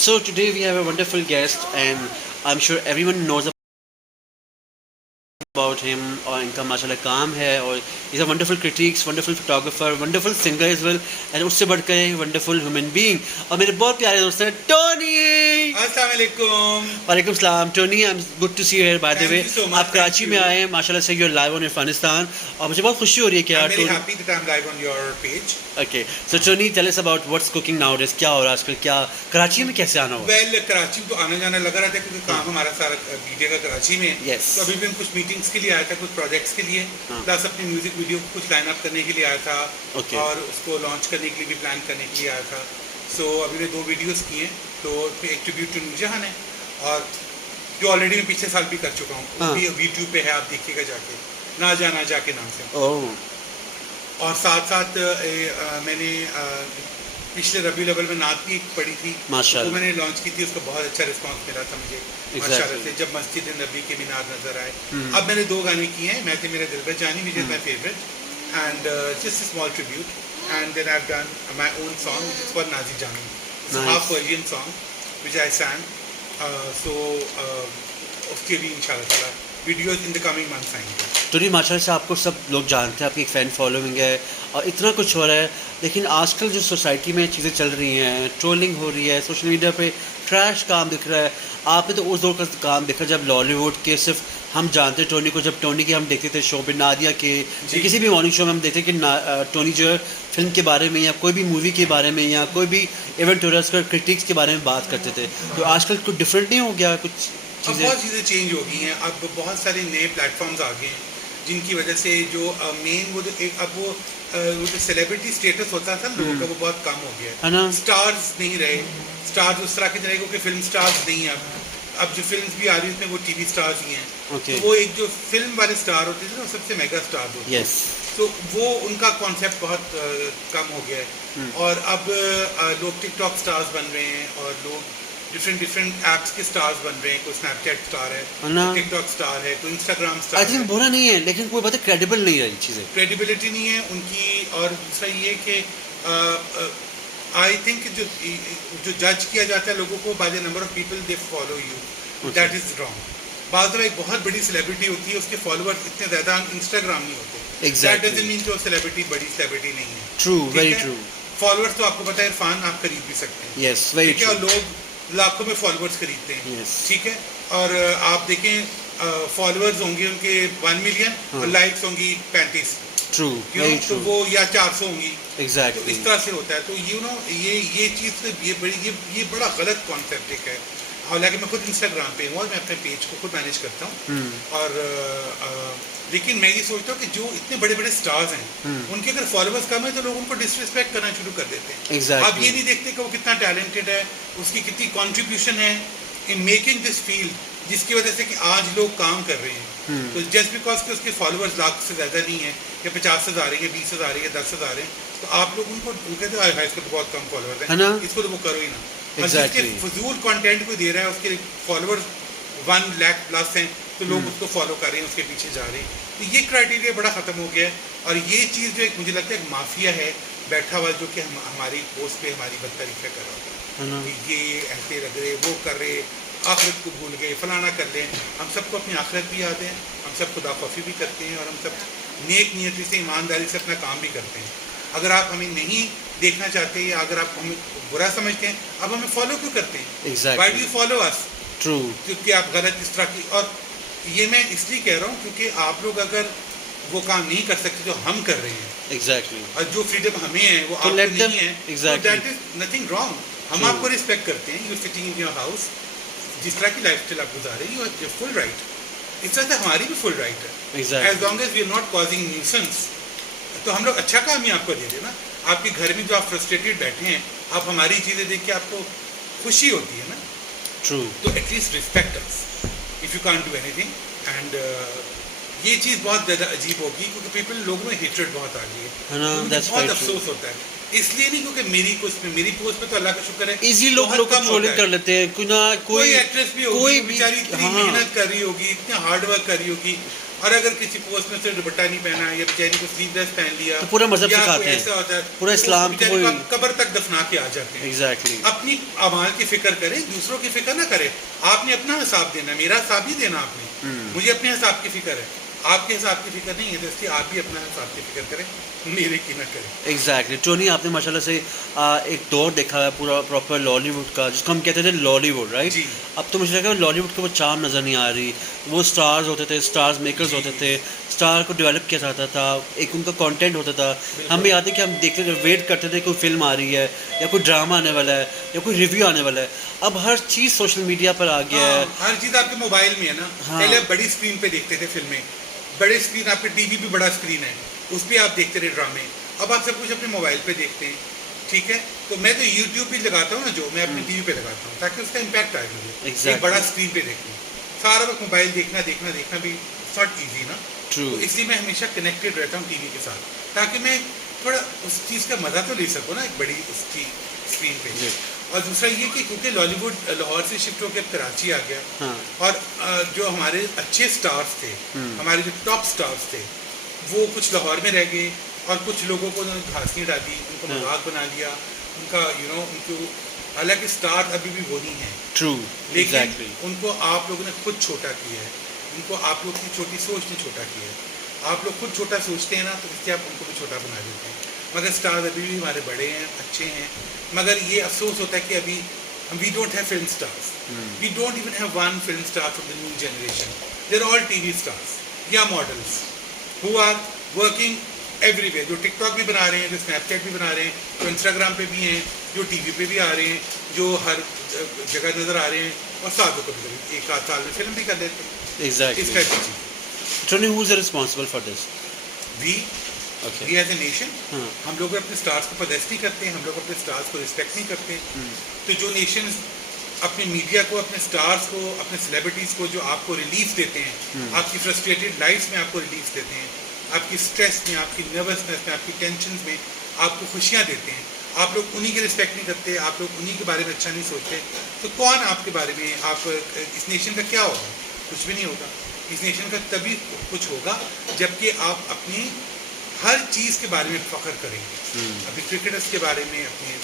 So today we have a wonderful guest, and I'm sure everyone knows about him और इनका माशाल्लाह काम है और is a wonderful critics, wonderful photographer, wonderful singer as well, and उससे बढ़कर एक वंडरफुल ह्यूमन बीइंग और मेरे बहुत प्यारे दोस्त हैं टोनी। अस्सलाम वालेकुम। वालेकुम सलाम Tony, I am good to see you here by the way. आप कराची में आए हैं माशाल्लाह से, you are live on Afghanistan और मुझे बहुत खुशी हो रही है कि I'm very happy that I'm live on your page. Okay so Tony tell us about what's cooking nowadays, क्या हो रहा है आजकल, क्या कराची में कैसे आना हुआ? वेल कराची तो आना जाना लगा रहता है क्योंकि काम हमारा सारा मीडिया का कराची में है। Yes. तो अभी भी हम कुछ मीटिंग्स के लिए आया था, कुछ प्रोजेक्ट्स के लिए, प्लस अपनी म्यूजिक वीडियो को कुछ लाइन अप करने के लिए आया था। Okay. और उसको लॉन्च करने के लिए भी प्लान करने के लिए आया था। सो अभी मैं 2 वीडियोस किए हैं, तो एक ट्रिब्यूट टू नूरजहान है और जो ऑलरेडी मैं पिछले साल भी कर चुका हूँ, वो भी यूट्यूब पे है, आप देखिएगा जाके, ना जाना जाके नाम से। और साथ साथ मैंने पिछले रबी लेवल में नात भी पढ़ी थी, वो मैंने लॉन्च की थी, उसका बहुत अच्छा रिस्पांस मिला था मुझे माशाल्लाह से, जब मस्जिद नबी के मीनार नजर आए। अब मैंने 2 गाने किए हैं, मैं थे मेरा दिल जानी which is my favourite and just a small tribute, and then I have done my own song which is called नाजी जानी, it's a half version song which I sang. So उसके भी इंशाल्लाह ताला videos in the coming months आएंगे। Tony माशाल्लाह से आपको सब लोग जानते हैं, आपकी एक फ़ैन फॉलोइंग है और इतना कुछ हो रहा है, लेकिन आजकल जो सोसाइटी में चीज़ें चल रही हैं, ट्रोलिंग हो रही है, सोशल मीडिया पे ट्रैश काम दिख रहा है। आपने तो उस दौर का काम देखा जब लॉलीवुड के सिर्फ हम जानते टोनी को, जब टोनी के हम देखते थे शो पे, नादिया के किसी भी मॉर्निंग शो में हम देखते कि टोनी जो है फिल्म के बारे में या कोई भी मूवी के बारे में या कोई भी इवेंट हो रहा है उसका क्रिटिक्स के बारे में बात करते थे। तो आजकल कुछ डिफरेंट नहीं हो गया कुछ चीज़ें? बहुत चीज़ें चेंज हो गई हैं, अब बहुत सारे नए प्लेटफॉर्म्स आ गए हैं जिनकी वजह से जो मेन वो जो एक अब वो जो सेलिब्रिटी स्टेटस होता था लोगों का, वो बहुत कम हो गया है ना। स्टार्स नहीं रहे, स्टार्स उस तरह के रहे क्योंकि फिल्म स्टार्स नहीं है। अब जो फिल्म्स भी आ रही है उसमें वो टीवी स्टार्स ही हैं। तो वो एक जो फिल्म वाले स्टार होते थे ना, सबसे मेगा स्टार होते हैं। तो वो उनका कॉन्सेप्ट बहुत कम हो गया है और अब लोग टिकटॉक स्टार्स बन रहे हैं और लोग डिफरेंट एप्स के स्टार्स बन रहे हैं। कोई स्नैपचैट स्टार है, कोई टिकटॉक स्टार है, कोई इंस्टाग्राम स्टार है। आई थिंक बुरा नहीं है, लेकिन कोई बात क्रेडिबल नहीं रही चीज़ें, क्रेडिबिलिटी नहीं है उनकी। और दूसरा ये कि आई थिंक जो जज किया जाता है लोगों को by the number of people they follow you, that is wrong. बाद में एक बहुत बड़ी सेलिब्रिटी होती है, उसके फॉलोअर्स इतने ज़्यादा इंस्टाग्राम नहीं होते, दैट डजंट मीन कि वो सेलिब्रिटी बड़ी सेलिब्रिटी नहीं है। True, very true. फॉलोअर्स तो आपको पता है इरफान आप खरीद भी सकते हैं, यस वेरी ट्रू। और लोग लाखों में फॉलोअर्स खरीदते हैं, ठीक है। और आप देखें फॉलोअर्स होंगे उनके 1 मिलियन और लाइक्स होंगी 35, ट्रू, वेरी ट्रू। तो वो या 400 होंगी, एग्जैक्टली। तो इस तरह से होता है। तो यू नो ये चीज़ ये बड़ा गलत कॉन्सेप्ट एक है। हालांकि मैं खुद इंस्टाग्राम पे हूँ और मैं अपने पेज को खुद मैनेज करता हूँ और लेकिन मैं ये सोचता हूँ कि जो इतने बड़े बड़े स्टार्स हैं उनके अगर फॉलोअर्स कम है तो लोग उनको डिसरिस्पेक्ट करना शुरू कर देते हैं। exactly. अब ये नहीं देखते कि वो कितना टैलेंटेड है, उसकी कितनी कंट्रीब्यूशन है इन मेकिंग दिस फील्ड, जिसकी वजह से कि आज लोग काम कर रहे हैं। तो जस्ट बिकॉज कि उसके फॉलोअर्स लाख से ज़्यादा नहीं है या 50,000 है या 20,000 है या 10,000 है, तो आप लोग उनको कहते हैं इसको तो बहुत कम फॉलोअर्स है, इसको तो वो करो ही ना। जिसके फजूल कंटेंट को दे रहा है उसके फॉलोअर्स 1 लाख प्लस हैं, तो लोग उसको फॉलो कर रहे हैं, उसके पीछे जा रहे हैं। तो ये क्राइटेरिया बड़ा ख़त्म हो गया है और ये चीज़ जो एक मुझे लगता है एक माफिया है बैठा हुआ जो कि हमारी पोस्ट पे हमारी बदतरीफियाँ कर रहा है, ये ऐसे लग रहे, वो कर रहे, आखिरत को भूल गए, फलाना कर लें। हम सबको अपनी आखिरत भी याद है, हम सब खुदा खौफी भी करते हैं और हम सब नेक नियति से ईमानदारी से अपना काम भी करते हैं। अगर आप हमें नहीं देखना चाहते या अगर आप हमें बुरा समझते हैं, अब हमें फॉलो क्यों करते हैं? Why do you follow us? True, क्योंकि आप गलत इस तरह की, और ये मैं इसलिए कह रहा हूँ क्योंकि आप लोग अगर वो काम नहीं कर सकते जो हम कर रहे हैं, एग्जैक्टली, और जो फ्रीडम हमें है वो आपको नहीं है, दैट इज नथिंग रॉन्ग। हम आपको रिस्पेक्ट करते हैं, you sitting in your house, जिस तरह की लाइफस्टाइल आप गुजारे, यू आर फुल राइट। इस तरह से हमारी भी फुल राइट है, as long as we are not causing nuisance. तो हम लोग अच्छा काम ही आपको दे देना। आपके घर में जो आप फ्रस्ट्रेटेड बैठे हैं, आप हमारी चीज़ें देख के आपको खुशी होती है ना। ट्रू, तो at least respect us if you can't do anything. And ये चीज़ बहुत ज़्यादा अजीब होगी क्योंकि लोगों में हेट्रेड बहुत आ गई है, बहुत अफसोस होता है। इसलिए नहीं क्योंकि मेरी पोस्ट पे तो अल्लाह का शुक्र है इजी लोग ट्रोलिंग कर लेते हैं, कोई एक्ट्रेस भी होगी, बेचारी इतनी मेहनत कर रही होगी, इतना हार्ड वर्क कर रही होगी, और अगर किसी पोस्ट में से दुपट्टा नहीं पहना या बेचारी को स्लीवलेस पहन लिया तो पूरा मजहब या सिखाते कोई हैं। ऐसा होता है पूरा तो इस्लाम उस को बेचारी को कोई- आप कब्र तक दफना के आ जाते हैं। एग्जैक्टली। अपनी अमाल की फिक्र करें, दूसरों की फिक्र ना करें। आपने अपना हिसाब देना, मेरा हिसाब नहीं देना आपने। मुझे अपने हिसाब की फिक्र है, आपके हिसाब की फिक्र नहीं है, तो इसलिए आप भी अपना हिसाब की फिक्र करें, मेरे की ना करें। एग्जैक्टली। टोनी, आपने माशाल्लाह से एक दौर देखा है पूरा प्रॉपर लॉलीवुड का, जिसको हम कहते थे लॉलीवुड, राइट? जी। अब तो मुझे लगा लॉलीवुड को वो चार्म नज़र नहीं आ रही। वो स्टार्स होते थे, स्टार्स मेकर्स जी, होते जी। थे, स्टार को डेवलप किया जाता था, एक उनका कंटेंट होता था। हम भी याद है कि हम देखते थे, वेट करते थे कोई फिल्म आ रही है या कोई ड्रामा आने वाला है या कोई रिव्यू आने वाला है। अब हर चीज़ सोशल मीडिया पर आ गया है। हाँ, हर चीज़ आपके मोबाइल में है ना। हाँ। पहले आप बड़ी स्क्रीन पे देखते थे फिल्में, बड़े स्क्रीन, आपके टीवी भी बड़ा स्क्रीन है, उस पर आप देखते थे ड्रामे। अब आप सब कुछ अपने मोबाइल पे देखते हैं, ठीक है? तो मैं तो यूट्यूब भी लगाता हूँ ना, जो मैं अपनी टीवी पे लगाता हूँ, ताकि उसका इम्पैक्ट आए मुझे। Exactly. एक बड़ा स्क्रीन पे देखूँ, सारा वक्त मोबाइल देखना भी नॉट ईजी ना। True. तो इसलिए मैं हमेशा कनेक्टेड रहता हूँ टीवी के साथ, ताकि मैं थोड़ा उस चीज़ का मज़ा तो ले सकूँ ना, एक बड़ी उसकी स्क्रीन पे। जी। और दूसरा ये कि क्योंकि लॉलीवुड लाहौर से शिफ्ट होकर कराची आ गया, हाँ। और जो हमारे अच्छे स्टार्स थे, हमारे जो टॉप स्टार्स थे, वो कुछ लाहौर में रह गए और कुछ लोगों को उन्होंने घास नहीं डाली, उनको हाँ। मजाक बना लिया उनका, उनको, हालांकि स्टार अभी भी वही हैं, ट्रू। लेकिन एग्जैक्टली। उनको आप लोगों ने खुद छोटा किया है, उनको आप लोग की छोटी सोच ने छोटा किया है। आप लोग खुद छोटा सोचते हैं ना, तो इसलिए आप उनको भी छोटा बना देते हैं। मगर स्टार अभी भी हमारे बड़े हैं, अच्छे हैं, मगर ये अफसोस होता है कि अभी we don't have film stars, we don't even have one film star from the new generation. They're all TV stars या models who are working everywhere, जो टिकटॉक भी बना रहे हैं, जो स्नैपचैट भी बना रहे हैं, जो इंस्टाग्राम पे भी हैं, जो टीवी पे भी आ रहे हैं, जो हर जगह नज़र आ रहे हैं, और साथ को कभी एक आध साल में फिल्म भी कर देते हैं। एग्जैक्टली। इस टाइप की चीज़। Tony, who is responsible for this? We okay. We as a nation, हाँ। हम लोग अपने स्टार्स को पदस्ती करते हैं, हम लोग अपने स्टार्स को रिस्पेक्ट नहीं करते। तो जो नेशन अपने मीडिया को, अपने स्टार्स को, अपने सेलिब्रिटीज़ को जो आपको रिलीफ देते हैं, आपकी फ्रस्ट्रेटेड लाइफ्स में आपको रिलीफ देते हैं, आपकी स्ट्रेस में, आपकी नर्वसनेस में, आपकी टेंशन में आपको खुशियाँ देते हैं, आप लोग उन्हीं की रिस्पेक्ट नहीं करते, आप लोग उन्हीं के बारे में अच्छा नहीं सोचते, तो कौन आपके बारे में, आप इस नेशन का क्या होगा? कुछ भी नहीं होगा। इस नेशन का तभी कुछ होगा जबकि आप अपनी हर चीज़ के बारे में फख्र करेंगे, अपने क्रिकेटर्स के बारे में, अपने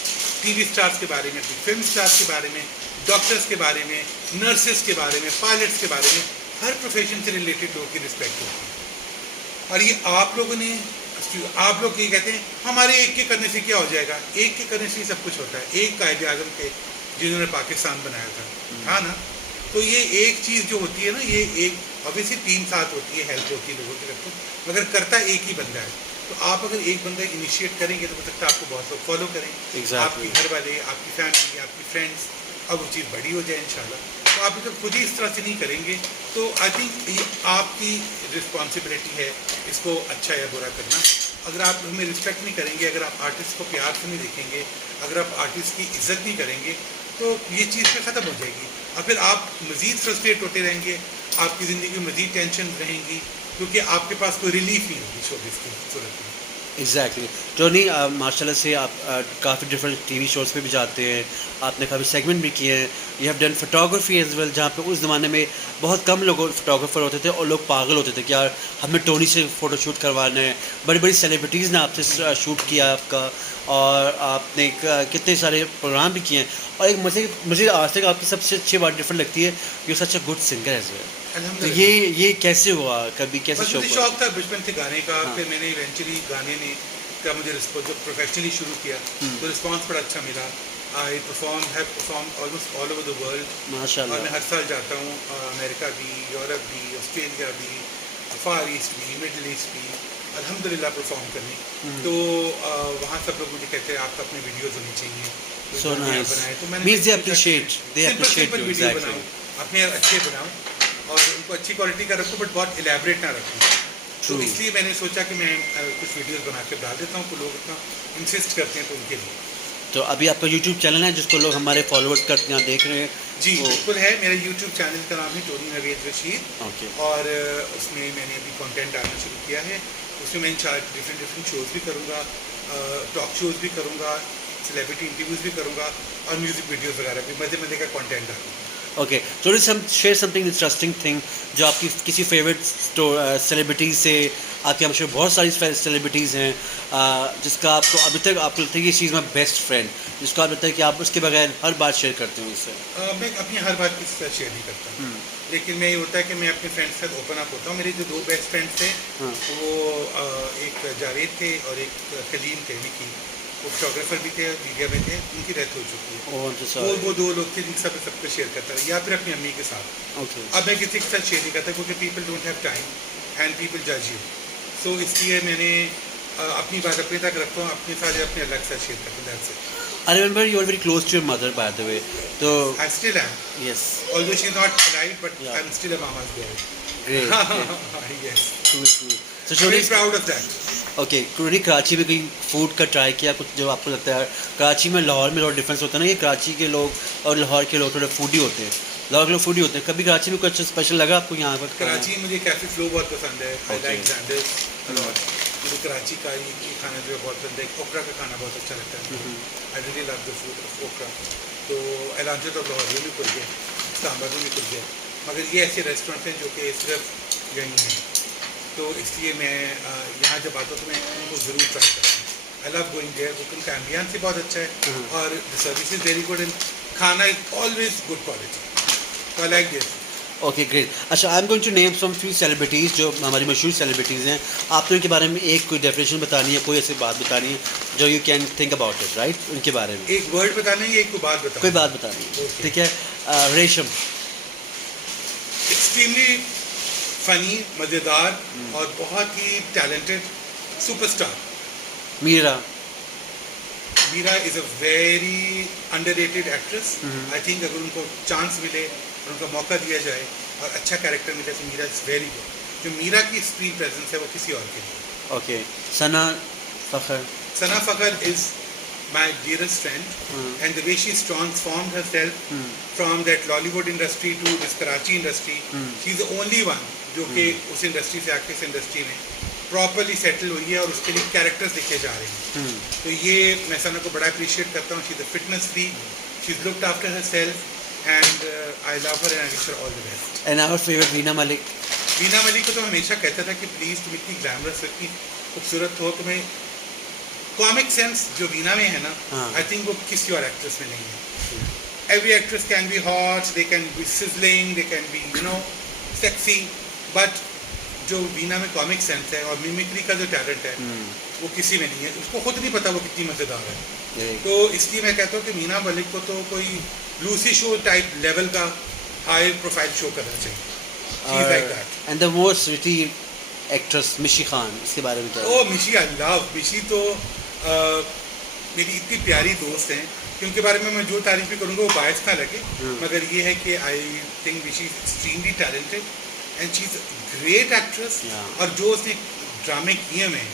टीवी स्टार्स के बारे में, अपनी फिल्म स्टार्स के बारे में, डॉक्टर्स के बारे में, नर्सेस के बारे में, पायलट्स के बारे में, हर प्रोफेशन से रिलेटेड लोगों की रिस्पेक्ट होगी। और ये आप लोगों ने, आप लोग ये कहते हैं हमारे एक के करने से क्या हो जाएगा? एक के करने से ही सब कुछ होता है। एक कायदे आज़म थे जिन्होंने पाकिस्तान बनाया था, हाँ ना? तो ये एक चीज़ जो होती है ना, ये एक ऑब्वियसली टीम साथ होती है, हेल्प होती है लोगों की तरफ से, मगर करता एक ही बंदा है। तो आप अगर एक बंदा इनिशिएट करेंगे तो हो सकता है आपको बहुत लोग फॉलो करें। Exactly. आपके घर वाले, आपकी फैमिली, आपकी फ्रेंड्स, अब वो चीज़ बड़ी हो जाए इंशाल्लाह। तो आप जब खुद ही इस तरह से नहीं करेंगे तो आई थिंक ये आपकी रिस्पॉन्सिबिलिटी है इसको अच्छा या बुरा करना। अगर आप हमें रिस्पेक्ट नहीं करेंगे, अगर आप आर्टिस्ट को प्यार से नहीं देखेंगे, अगर आप आर्टिस्ट की इज्जत नहीं करेंगे, तो ये चीज़ फिर ख़त्म हो जाएगी और फिर आप मज़ीद फ्रस्ट्रेट होते रहेंगे, आपकी ज़िंदगी में मज़ीद टेंशन रहेंगी, क्योंकि आपके पास कोई रिलीफ नहीं होगी शोबिज़ की सूरत में। एग्जैक्टली। टोनी, माशाल्लाह से आप काफ़ी डिफरेंट टीवी शोज़ पे भी जाते हैं, आपने काफ़ी सेगमेंट भी किए हैं, you have done photography as well, जहाँ पे उस ज़माने में बहुत कम लोग फोटोग्राफर होते थे और लोग पागल होते थे कि यार हमें टोनी से फ़ोटो शूट करवाना है। बड़ी बड़ी सेलिब्रिटीज़ ने आपसे शूट किया आपका, और आपने कितने सारे प्रोग्राम भी किए हैं। और एक मुझे आज तक आपकी सबसे अच्छी बात डिफरेंट लगती है, you such a good singer as well. तो अल्हम्दुलिल्लाह। ये कैसे हुआ, कभी कैसे बस मुझे शौक हुआ? शौक था बचपन से गाने का। हाँ। फिर मैंने इवेंचुअली गाने ने का मुझे जब प्रोफेशनली शुरू किया तो रिस्पांस बड़ा अच्छा मिला। I have perform almost all over the world, और मैं माशाल्लाह। हर साल जाता हूँ, अमेरिका भी, यूरोप भी, ऑस्ट्रेलिया भी, फार ईस्ट भी, मिडल ईस्ट भी, अल्हम्दुलिल्लाह परफॉर्म करने। तो वहाँ सब लोग मुझे कहते हैं आपका अपने वीडियोज़ होनी चाहिए, तो So गाने आप nice. बनाएं। तो मैंने Means they सोचा कि appreciate- they simple appreciate simple you, video exactly. बनाऊँ, अपने अच्छे बनाऊँ और उनको अच्छी क्वालिटी का रखूँ, बट बहुत इलेबरेट ना रखूँ। तो True. इसलिए मैंने सोचा कि मैं कुछ वीडियोस बना के डाल देता हूँ, तो लोग इतना इंसिस्ट करते हैं तो उनके लिए। तो अभी आपका यूट्यूब चैनल है जिसको लोग हमारे फॉलोअर्स कर यहाँ देख रहे हैं? जी तो- बिल्कुल है, मेरा यूट्यूब चैनल का नाम है टोनी नवेद रशीद, ओके। और उसमें मैंने अभी कंटेंट डालना शुरू किया है। उसमें मैं डिफरेंट शोज़ भी करूँगा, टॉक शोज़ भी करूँगा, सेलिब्रिटी इंटरव्यूज़ भी करूँगा और म्यूज़िक वीडियोज़ वगैरह भी मज़े मज़े का कंटेंट डालूँगा। Okay, so share something interesting thing जो आपकी किसी फेवरेट सेलिब्रिटी से, आपके हम श्योर बहुत सारी सेलिब्रिटीज़ हैं जिसका आपको अभी तक आपको लगता है कि she is my best friend, जिसको आप लगता है कि आप उसके बगैर हर बात शेयर करते हो उससे? मैं अपनी हर बात किसी से शेयर नहीं करता, लेकिन मैं ये होता है कि मैं अपने फ्रेंड्स के साथ ओपन अप होता हूँ। मेरे जो दो बेस्ट फ्रेंड्स थे वो एक जावेद थे और एक कलीम थे, निकी, वो फोटोग्राफर भी थे, मीडिया में थे, उनकी डेथ हो चुकी है। वो दो लोग थे जिनके साथ सब कुछ शेयर करता था, या फिर अपनी अम्मी के साथ। अब मैं किसी के साथ शेयर नहीं करता क्योंकि people don't have time and people जज यू, सो इसलिए मैंने अपनी बात अपने तक रखता हूँ, अपने साथ अपने अलग साथ शेयर करता हूँ। That's it. I remember you are very close to your mother, by the way. So I still am. yes. Although she's not alive, but Yeah. I'm still a mama's boy. Great. Yes. Cool, cool. So I'm Shoni, very proud of that. Okay, कभी कराची में कोई food का try किया कुछ जो आपको लगता है कराची में लाहौर में थोड़ा डिफरेंस होता है ना, ये कराची के लोग और लाहौर के लोग थोड़े फूडी होते हैं, लाहौर के लोग फूडी होते हैं, कभी कराची में कुछ अच्छा स्पेशल लगा आपको यहाँ पर? कराची में मुझे कैफे फ्लो बहुत पसंद है। I like Xanders a lot. मुझे कराची का ये खाना जो है बहुत पसंद है। ओकरा का खाना बहुत अच्छा लगता है। I really love the food of ओकरा। तो एलांचे तो लाहौर में भी खुल गए, इस्लामाबाद में भी खुल गए, मगर ये ऐसे रेस्टोरेंट हैं जो कि सिर्फ यहीं हैं, तो इसलिए मैं यहाँ जब आता हूँ तो मैं उनको ज़रूर ट्राई करता हूँ। आई लव गोइंग देयर, उनका एम्बियंस भी बहुत अच्छा है और the service is very good and खाना इज ऑलवेज गुड क्वालिटी, तो I like this. Okay, great. अच्छा, I am going to name some few celebrities जो हमारी मशहूर सेलिब्रिटीज़ हैं, आपने उनके बारे में एक कोई डेफिनेशन बतानी है, कोई ऐसी बात बतानी है जो you can think about it, right? उनके बारे में एक वर्ड बताना है या एक बात बताना? कोई बात बतानी है, ठीक है? रेशम एक्सट्रीमली फनी, मज़ेदार और बहुत ही talented superstar. Meera is a very underrated actress. I think अगर उनको चांस मिले और उनका मौका दिया जाए और अच्छा कैरेक्टर मिले तो मीरा इज़ वेरी गुड। जो मीरा की स्क्रीन प्रेजेंस है वो किसी और के लिए। Okay, Sana Fakhar is my dearest friend, and the way she's transformed herself from that Lollywood industry to this Karachi industry, she's the only one जो कि उस इंडस्ट्री से आके इस इंडस्ट्री में प्रॉपरली सेटल हुई है और उसके लिए कैरेक्टर्स लिखे जा रहे हैं। तो ये मैं सना को बड़ा अप्रिशिएट करता हूँ। She is a fitness freak, she is looked after herself and I love her and I wish her all the best. And our favourite Veena Malik को तो हमेशा कहता था कि प्लीज़ तुम इतनी ग्लैमरस, इतनी खूबसूरत हो, तुम्हें कॉमिक सेंस जो वीना में है ना, आई थिंक वो किसी और एक्ट्रेस में नहीं है। Every actress can be hot, they can be sizzling, they can be sexy, but जो वीना में कॉमिक सेंस है और मिमिक्री का जो टैलेंट है वो किसी में नहीं है। उसको खुद नहीं पता वो कितनी मज़ेदार है। तो इसलिए मैं कहता हूँ कि मीना मलिक को तो कोई लूसी शो टाइप लेवल का हाई प्रोफाइल शो करना चाहिए। And the most witty actress मिशी खान, इसके बारे में क्या? ओ मिशी, आई लव मिशी। तो मेरी इतनी प्यारी दोस्त हैं कि उनके बारे में मैं जो तारीफ भी करूँगा वो बायस ना लगे, मगर ये है कि I think she is extremely talented and she is great actress. और जो उसने ड्रामे किए में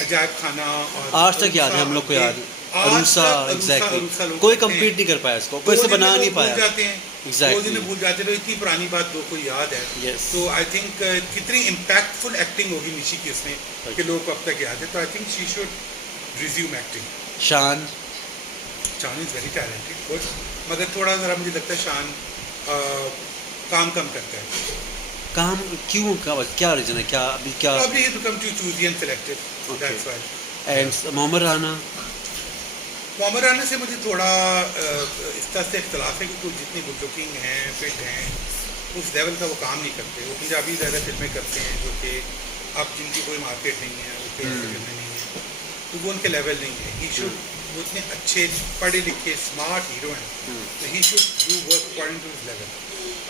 अजायब खाना और आज तक याद है, हम लोग को याद है, अरूसा, एग्जैक्टली कोई कम्पीट नहीं कर पाया इसको, कोई से बना नहीं पाया। जाते हैं एग्जैक्टली, भूल जाते हैं, इतनी पुरानी बात लोग को याद है। तो आई थिंक कितनी इम्पैक्टफुल एक्टिंग होगी निशी की इसमें कि लोगों को अब तक याद है। तो I think she should resume acting. शान इज़ वेरी टैलेंटेड, गुड, मगर थोड़ा ज़रा मुझे लगता है शान काम कम करता है। काम क्यों? क्या रीज़न है? क्या अभी क्या? Probably he become too choosy and selective. That's why. And Mohammad Rana से मुझे थोड़ा इस तरह से इख्तलाफ है कि कुछ जितनी गुड लुकिंग हैं, फिट हैं, उस लेवल का वो काम नहीं करते। वो पंजाबी ज़्यादा फिल्में करते हैं जो कि अब जिनकी कोई मार्केट नहीं है, वो कोई फिल्में नहीं है, तो वो उनके लेवल नहीं है। ही शुड, वो इतने अच्छे पढ़े लिखे स्मार्ट हीरो हैं, तो he should do work according to his level.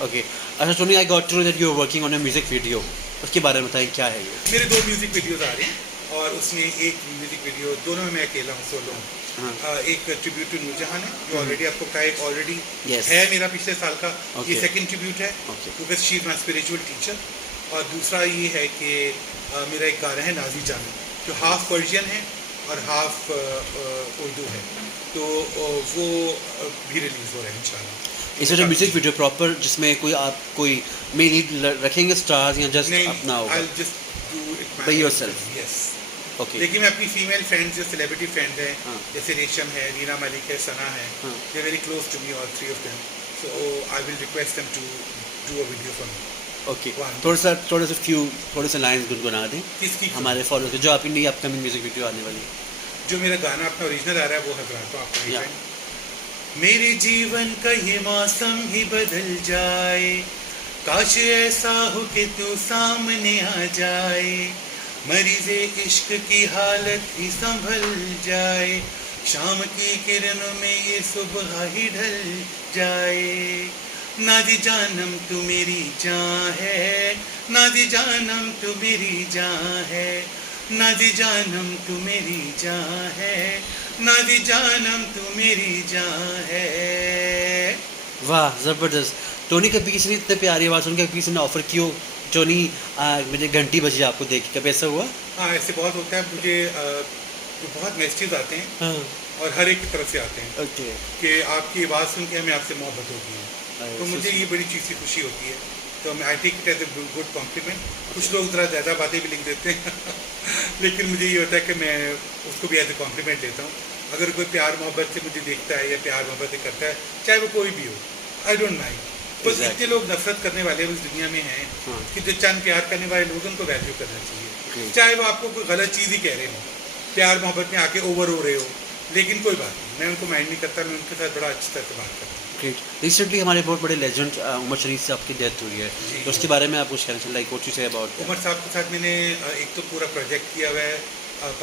Okay, अच्छा Soni, I got to know that you are working on a music video, उसके बारे में बताएं क्या है ये? मेरे 2 म्यूजिक वीडियोस आ रहे हैं और उसमें एक म्यूजिक वीडियो, दोनों में मैं अकेला हूँ, सोलो हूँ। एक ट्रिब्यूट टू नूरजहान है जो ऑलरेडी आपको पता है, ऑलरेडी है मेरा पिछले साल का। ये सेकंड ट्रिब्यूट है because she is my spiritual teacher. और दूसरा ये है कि मेरा एक गाना है नाजी जाना जो हाफ पर्शियन है और हाफ उर्दू है, तो वो भी रिलीज़ हो रहा है इंशाल्लाह। इस वजह म्यूजिक वीडियो प्रॉपर जिसमें कोई आप कोई मेन लीड रखेंगे स्टार्स या जस्ट अपना होगा? I'll just do it by yourself. Yes. Okay. लेकिन मैं अपनी फीमेल फ्रेंड्स जो सेलिब्रिटी फ्रेंड हैं, जैसे रेशम है, रीना मलिक है, सना है, they very close to me, all 3 of them. So I will request them to do a video for me. Okay, One. थोड़े से लाइंस गुनगुना दें किसकी हमारे फॉलोअर्स जो आपकी नई अपकमिंग म्यूजिक वीडियो आने वाली है। जो मेरा गाना अपना ओरिजिनल आ रहा है वो हजरात तो आपको Yeah. मेरे जीवन का ये मौसम ही बदल जाए, काश ऐसा हो कि तू सामने आ जाए, मरीज़े इश्क की हालत ही संभल जाए, शाम की किरणों में ये सुबह ही ढल जाए, नाजी जानम तू मेरी जान है, नाजी जानम तू मेरी जान है, नाजी जानम तू मेरी जान है, नाजी जानम तू मेरी जान है। वाह ज़बरदस्त। टोनी कभी किसी ने इतने प्यारी आवाज़ सुन के किसी ने ऑफ़र किया टोनी मुझे घंटी बजी आपको देख के, कभी ऐसा हुआ? हाँ ऐसे बहुत होता है, मुझे बहुत मैसेजेस आते हैं हाँ और हर एक की तरफ से आते हैं ओके कि आपकी आवाज़ सुन के हमें आपसे मोहब्बत होती है, तो मुझे ये बड़ी चीज़ की खुशी होती है, तो I take it as a good compliment. कुछ लोग ज़रा ज़्यादा बातें भी लिख देते हैं लेकिन मुझे ये होता है कि मैं उसको भी एज ए कॉम्प्लीमेंट लेता हूँ। अगर कोई प्यार मोहब्बत से मुझे देखता है या प्यार मोहब्बत से करता है, चाहे वो कोई भी हो, आई डोंट माइंड। तो Exactly. इतने लोग नफरत करने वाले उस दुनिया में हैं हाँ। कि जो चंद प्यार करने वाले लोग उनको वैल्यू करना चाहिए, Great. चाहे वो आपको कोई गलत चीज़ ही कह रहे हो, प्यार मोहब्बत में आके ओवर हो रहे हो, लेकिन कोई बात नहीं, मैं उनको माइंड नहीं करता, मैं उनके साथ बड़ा अच्छी तरह से बात करता हूँ। ग्रेट। रिसेंटली हमारे बहुत बड़े लेजेंड उमर शरीफ से आपकी डेथ हुई है, जी। तो उसके बारे में आप कुछ कहना चाहिए, like what you say about? Umar साहब के साथ मैंने एक तो पूरा प्रोजेक्ट किया हुआ है,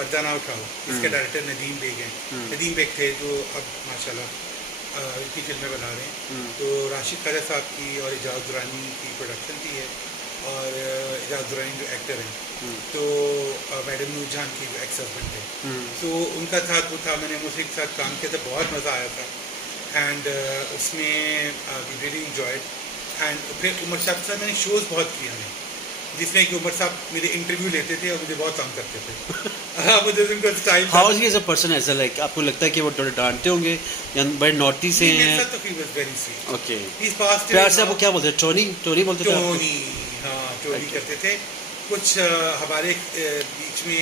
पर्दा ना उठाओ, इसके डायरेक्टर नदीम बेग हैं। नदीम बेग थे जो अब माशाल्लाह इतनी फिल्में बना रहे हैं, तो राशिद खाजा साहब की और एजाज दुरानी की प्रोडक्शन की है, और एजाज दुरानी जो एक्टर हैं, तो मैडम नूरजहान की जो एक्स हस्बैंड थे, तो उनका साथ वो था, मैंने मुझे के साथ काम किया था, बहुत मज़ा आया था, एंड उसमें वी रियली एंजॉयड। एंड फिर उमर साहब के साथ मैंने शोज़ बहुत किए हैं जिसमें कि उमर साहब मेरे इंटरव्यू लेते थे और मुझे बहुत तंग करते थे मुझे उनका style how is he as a person, ऐसा लाइक आपको लगता है कि वो थोड़े डांटते होंगे या बड़े नॉटी से हैं? तो he was very sweet. Okay, He's passed प्यार away से आपको now. क्या बोलते हैं? टोनी टोनी बोलते थे आपको? टोनी, हाँ टोनी Okay. करते थे। कुछ हमारे बीच में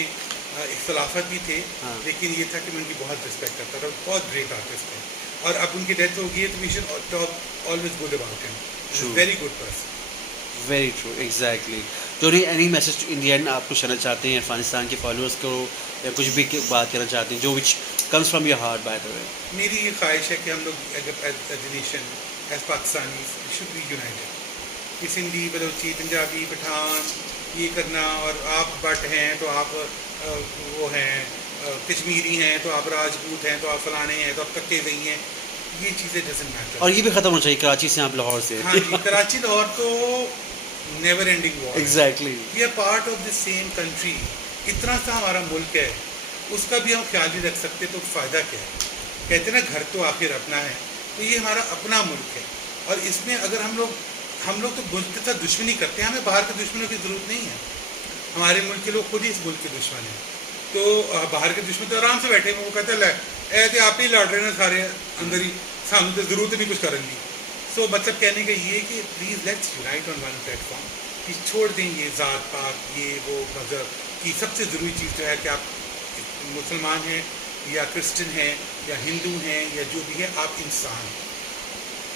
इख्तलाफत भी थे, हाँ. लेकिन ये था कि मैं उनकी बहुत रिस्पेक्ट करता था, बहुत ग्रेट आर्टिस्ट है, और अब उनकी डेथ हो गई है तो we should talk always good about him, very good person. Very true, exactly. Tony, any message in the end आप कुछ कहना चाहते हैं अफगानिस्तान के फॉलोअर्स को, या कुछ भी बात करना चाहते हैं जो which comes from your heart by the way? मेरी ये ख्वाहिश है कि हम लोग as a nation, as Pakistani, should be united. कि सिंधी, बलोची, पंजाबी, पठान ये करना, और आप बट हैं तो आप वो हैं कश्मीरी हैं, तो आप राजपूत हैं, तो आप फलाने हैं, तो आप कक्के गई हैं, ये चीज़ें डजंट मैटर। और ये भी खत्म होना चाहिए कराची से, आप लाहौर से। हाँ जी, कराची लाहौर तो never ending war. Exactly. We are part of the same country. इतना सा हमारा मुल्क है, उसका भी हम ख्याल नहीं रख सकते तो फ़ायदा क्या है? कहते हैं ना, घर तो आखिर अपना है, तो ये हमारा अपना मुल्क है, और इसमें अगर हम लोग तो मुल्क के साथ दुश्मनी करते हैं, हमें बाहर के दुश्मनों की ज़रूरत नहीं है। हमारे मुल्क के लोग खुद ही इस मुल्क के दुश्मन हैं, तो बाहर के दुश्मन तो आराम से बैठे हैं, वो कहते हैं ऐसे आप ही लड़ रहे हैं सारे अंदर ही, सामने तो ज़रूरत नहीं कुछ करेंगी। सो मतलब कहने का ये कि please let's unite on one platform, कि छोड़ दें ये ज़ात पात, ये वो मज़हब की। सबसे ज़रूरी चीज़ जो है कि आप मुसलमान हैं या क्रिश्चियन हैं या हिंदू हैं या जो भी है, आप इंसान,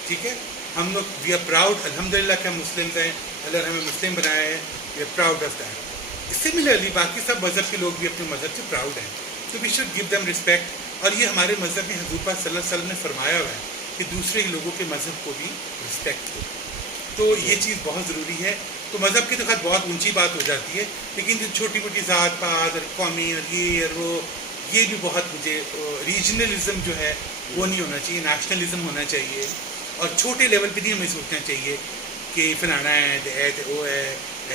ठीक है? हम लोग वी आर प्राउड, अल्हम्दुलिल्लाह कि हम मुस्लिम हैं, अल्लाह ने हमें मुस्लिम बनाया है, we are proud of that. Similarly बाकी सब मज़हब के लोग भी अपने मज़हब से प्राउड हैं, तो we should give them respect. और ये हमारे मज़हब में हज़ूर पाक सल्लल्लाहु अलैहि वसल्लम ने फरमाया हुआ है कि दूसरे लोगों के मज़हब को भी रिस्पेक्ट दो, तो ये चीज़ बहुत ज़रूरी है। तो मज़हब की तो खैर बहुत ऊंची बात हो जाती है, लेकिन जो छोटी मोटी ज़ात पात और कौमी और ये और वो, ये भी बहुत मुझे, रीजनलिज़म जो है वो नहीं होना चाहिए, नेशनलिज़म होना चाहिए। और छोटे लेवल पे नहीं हमें सोचना चाहिए कि फलाना है, ऐसे वो है,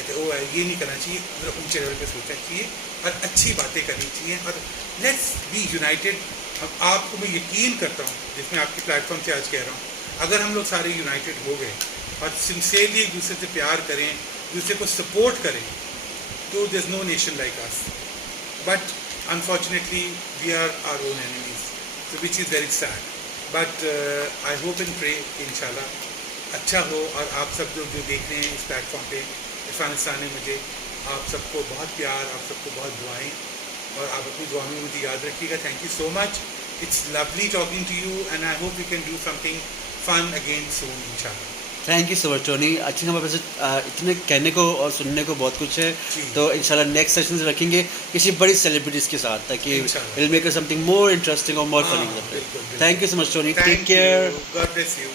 ऐसे वो है, ये नहीं करना चाहिए, मतलब ऊंचे लेवल पे सोचना चाहिए और अच्छी बातें करनी चाहिए, और लेट्स बी यूनाइटेड। अब आपको मैं यकीन करता हूँ, जिसमें आपके प्लेटफॉर्म से आज कह रहा हूँ, अगर हम लोग सारे यूनाइटेड हो गए और सिंसियरली एक दूसरे से प्यार करें, दूसरे को सपोर्ट करें, तो there is no nation like us. But unfortunately we are our own enemies, so which is very sad. But I hope and pray इंशाल्लाह अच्छा हो। और आप सब जो देख रहे हैं इस प्लेटफॉर्म पे, अफगानिस्तान में, मुझे आप सबको बहुत प्यार, आप सबको बहुत दुआएं, और आप अपनी दुआओं में मुझे याद रखिएगा। Thank you so much, it's lovely talking to you, and I hope you can do something fun again soon, inshallah. Thank you so much Tony. I think हमारे पास इतने कहने को और सुनने को बहुत कुछ है, जी। तो इंशाल्लाह नेक्स्ट सेशन रखेंगे किसी बड़ी सेलिब्रिटीज़ के साथ, ताकि इंशाल्लाह। Will make something more interesting और मोर हाँ, फनी। बिल्कुल, बिल्कुल। Thank you so much Tony, take Thank care. you. God bless you.